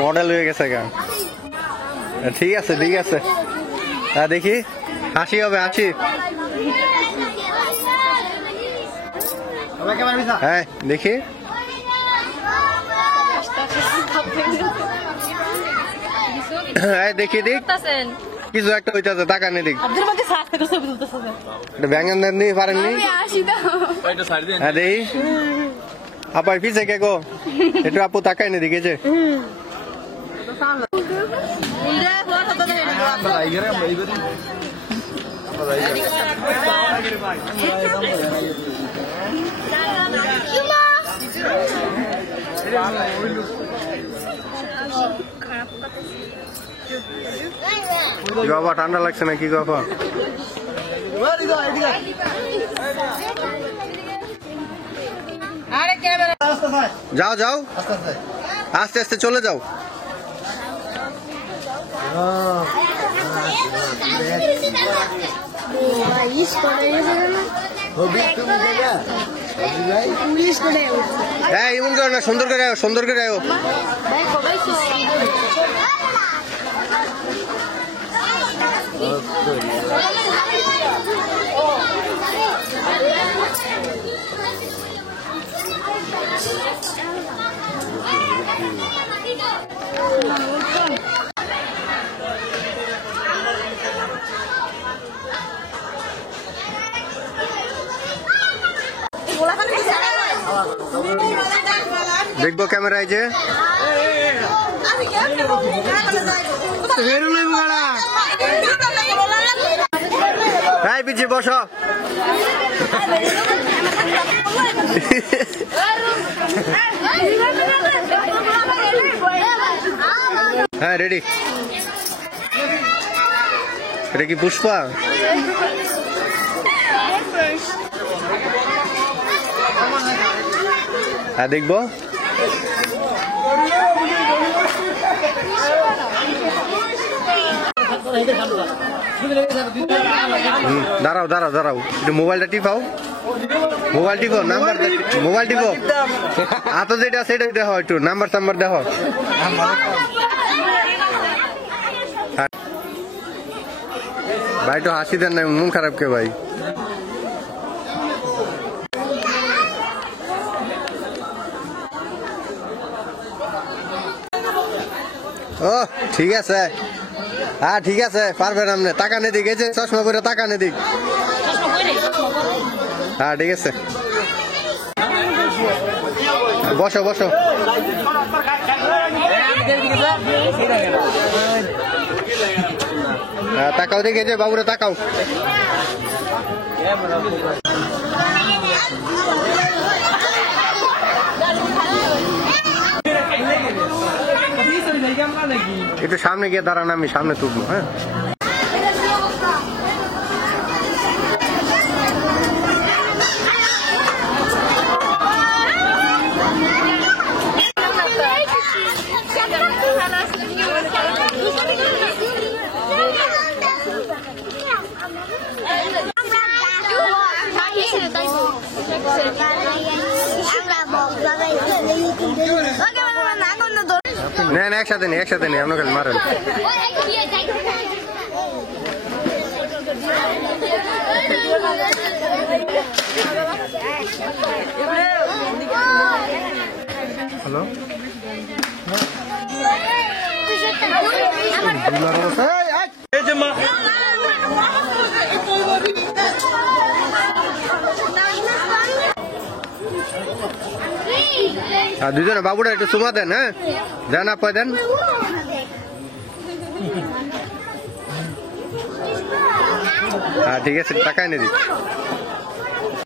Model হয়ে গেছে গা। ঠিক আছে ঠিক আছে, দেখি হাসি হবে হাসি। হ্যাঁ দেখি, দেখি দেখ কিছু একটা হইতেছে, টাকা নেই দেখ ব্যাঙ্গান দেননি পারেননি। হ্যাঁ দেখি আপার পিছে কে গো, একটু আপু তাকাই নি দেখেছে। বাবা ঠান্ডা লাগছে না কি বাবা? যাও যাও আস্তে আস্তে চলে যাও। হ্যাঁ এমন করে না, সুন্দর করে আয়ো, সুন্দর করে আয়ো। দেখবো ক্যামেরায় যে পিছিয়ে বসো। হ্যাঁ রেডি। এটা কি পুষ্পা? হ্যাঁ দেখবো। দাঁড়াও দাঁড়াও দাঁড়াও, একটু মোবাইলটা টিপাও, মোবাইল টিপো, নাম্বার মোবাইল টিপো, হাতে যেটা সেটা দেখো, একটু নাম্বার টাম্বার দেখো। ভাই তো হাসি দেন না, মন খারাপ কে ভাই? ও ঠিক আছে, হ্যাঁ ঠিক আছে পারবেন আপনি। টাকা নে দিক, এই যে চশমা পরে টাকা নে দিক। হ্যাঁ ঠিক আছে, বসো বসো। হ্যাঁ তাকাও দেখে, যে বাবুরে তাকাও। একটু সামনে গিয়ে দাঁড়ান, আমি সামনে তুলবো। হ্যাঁ নেন একসাথে নেই, একসাথে নেই, আপনার খালি মারেন। হ্যালো দুজনে বাবুরা একটু চুমা দেন। হ্যাঁ দেন, আপা দেন। হ্যাঁ ঠিক আছে, টাকা এনে দিই।